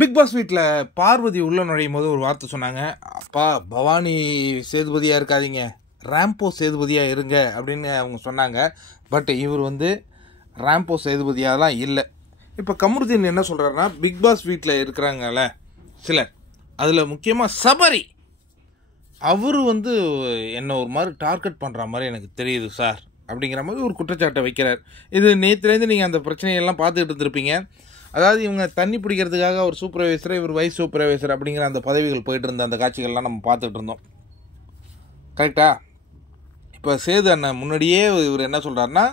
Big pass வீட்டில் பார்வதி உள்ள நுழையும் போது ஒரு வார்த்தை சொன்னாங்க. அப்பா பவானி சேதுபதியாக இருக்காதீங்க, ராம்போ சேதுபதியாக இருங்க அப்படின்னு அவங்க சொன்னாங்க. பட் இவர் ராம்போ சேதுபதியாகலாம் இல்லை. இப்போ கமருதீன் என்ன சொல்கிறாருன்னா, பிக் பாஸ் வீட்டில் இருக்கிறாங்கல்ல சிலர், அதில் முக்கியமாக சபரி, அவர் என்னை ஒரு மாதிரி டார்கெட் பண்ணுற மாதிரி எனக்கு தெரியுது சார் அப்படிங்கிற மாதிரி ஒரு குற்றச்சாட்டை வைக்கிறார். இது நேற்றுலேருந்து நீங்கள் அந்த பிரச்சனையெல்லாம் பார்த்துக்கிட்டு இருந்திருப்பீங்க. அதாவது இவங்க தண்ணி பிடிக்கிறதுக்காக ஒரு சூப்பர்வைசர், இவர் வைஸ் சூப்பர்வைசர் அப்படிங்கிற அந்த பதவிகள் போயிட்டு இருந்த அந்த காட்சிகள்லாம் நம்ம பார்த்துட்டு இருந்தோம். கரெக்டா? இப்போ சேது அண்ணன் முன்னாடியே இவர் என்ன சொல்கிறாருன்னா,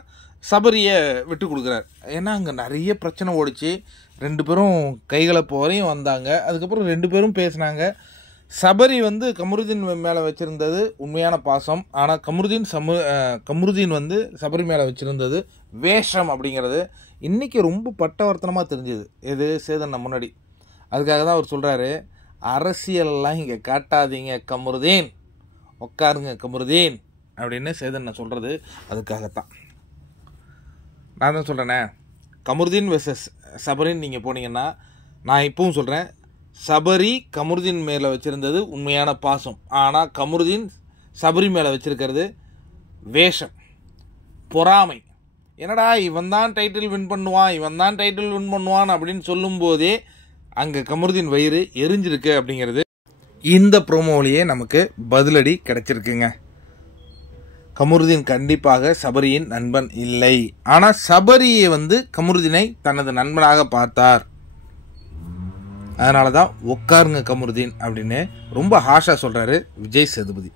சபரியை விட்டு கொடுக்குறாரு. ஏன்னா அங்கே நிறைய பிரச்சனை ஓடிச்சு, 2 பேரும் கைகலப்பு வரையும் வந்தாங்க. அதுக்கப்புறம் 2 பேரும் பேசினாங்க. சபரி கமருதீன் மேலே வச்சுருந்தது உண்மையான பாசம், ஆனால் கமருதீன் சபரி மேலே வச்சுருந்தது வேஷம் அப்படிங்கிறது இன்றைக்கி ரொம்ப பட்டவர்த்தனமாக தெரிஞ்சுது. இது சேதன் முன்னாடி. அதுக்காக தான் அவர் சொல்கிறாரு, அரசியலெல்லாம் இங்கே காட்டாதீங்க கமருதீன், உட்காருங்க கமருதீன் அப்படின்னு சேதன் சொல்கிறது அதுக்காகத்தான். நான் தான் சொல்கிறேனே, கமருதீன் வெர்சஸ் சபரின்னு நீங்கள் போனீங்கன்னா, நான் இப்பவும் சொல்கிறேன், சபரி கமருதீன் மேலே வச்சுருந்தது உண்மையான பாசம், ஆனால் கமருதீன் சபரி மேலே வச்சுருக்கிறது வேஷம், பொறாமை. என்னடா இவன் தான் டைட்டில் வின் பண்ணுவான் அப்படின்னு சொல்லும்போதே அங்கே கமருதீன் வயிறு எரிஞ்சிருக்கு அப்படிங்கிறது இந்த ப்ரோமோவிலேயே நமக்கு பதிலடி கிடைச்சிருக்குங்க. கமருதீன் கண்டிப்பாக சபரியின் நண்பன் இல்லை, ஆனால் சபரியை கமருதீனை தனது நண்பனாக பார்த்தார். அதனால தான் உட்காருங்க கமருதீன் அப்படின்னு ரொம்ப ஹாஷா சொல்கிறாரு விஜய் சேதுபதி.